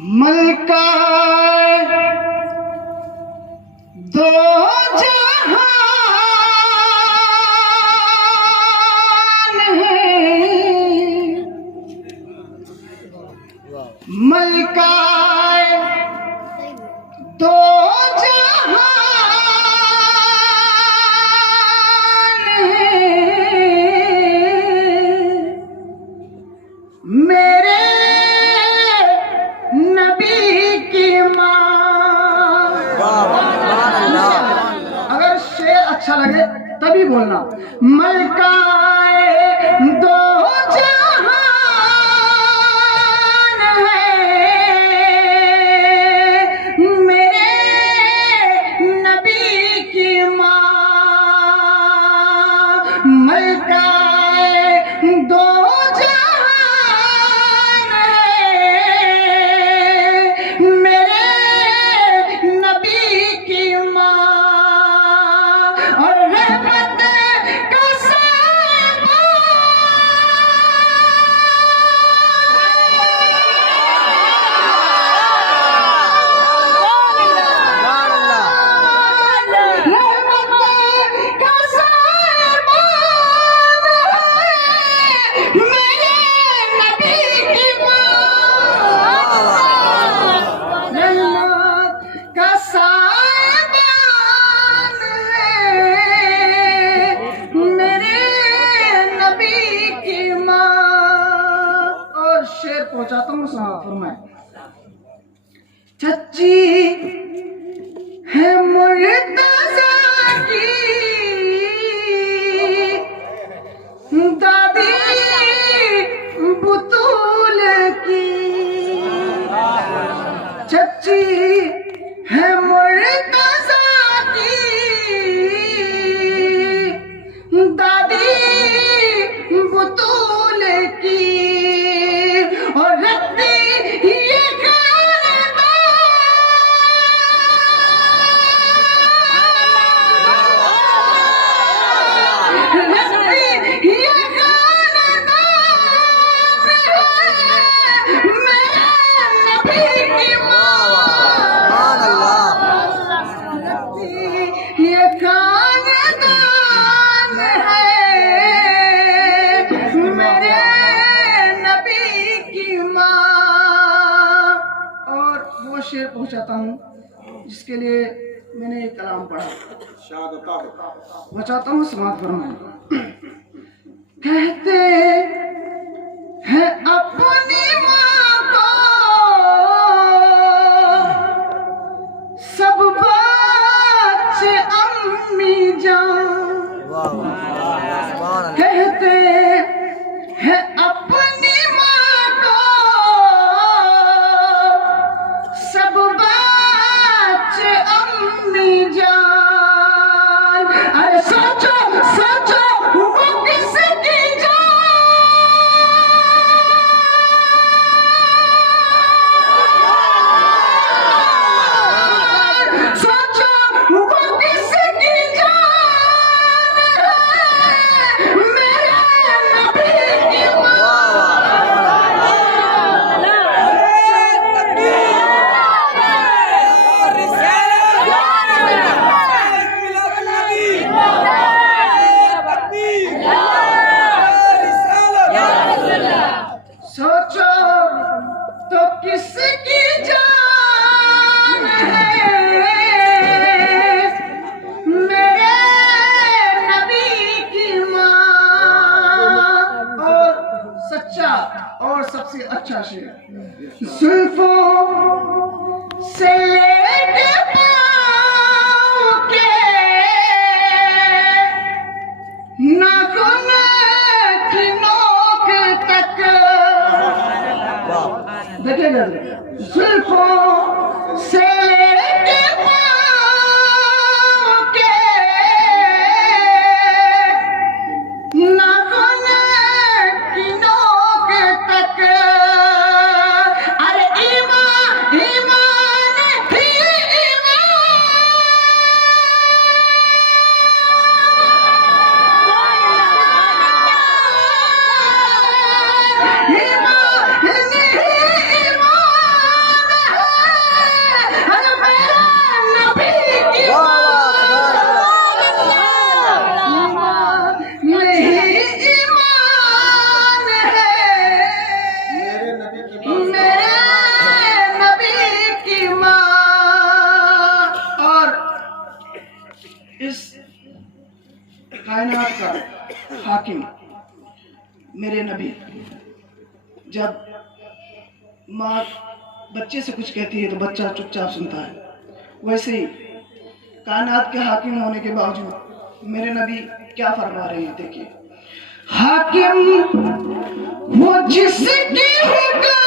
मलका दो जहान है, मलका दो जहान है, मेरे नबी की माँ। अगर शेर अच्छा लगे तभी बोलना। मलका दो जहान है, मेरे नबी की माँ। मलका दो जहान है, मेरे नबी की माँ। और रहमत का साहिबा, रहमत का साहिबा मेरे नबी की माँ। रहमत का साहिबान है, मेरे नबी की माँ। और शेर पहुंचाता हूँ साहब फरमाए। चच्ची है मुर्तज़ा की, दादी बुतूल की। चच्ची है मुर्तज़ा की, दादी बुतूल की। और रखती ये ये खानदान है, मेरे नबी की माँ। और वो शेर पहुंचाता हूँ जिसके लिए मैंने एक कलाम पढ़ा, पहुंचाता हूँ समाज फरमाए। कहते हैं अपनी माँ को सब बच्चे अम्मी जान। कहते हैं अपनी माँ को सब बच्चे अम्मी जान। अरे सोचो सोचो वो किसकी जान। सोचो वो किसकी जान है, मेरे नबी की सोचो तो किसकी जान है, मेरे नबी की माँ। और सच्चा और सबसे अच्छा शेर। जुल्फों से लेके पाँव के नाखून की नोक तक। देखिएगा, जुल्फों से लेके पाँव के नाखून की नोक तक। अरे ईमान ईमान ही ईमान, ईमान ही ईमान हाकिम मेरे नबी, जब माँ बच्चे से कुछ कहती है तो बच्चा चुपचाप सुनता है, वैसे ही कायनात के हाकिम होने के बावजूद मेरे नबी क्या फरमा रहे हैं, देखिए। हाकिम वो जिसके हुक्म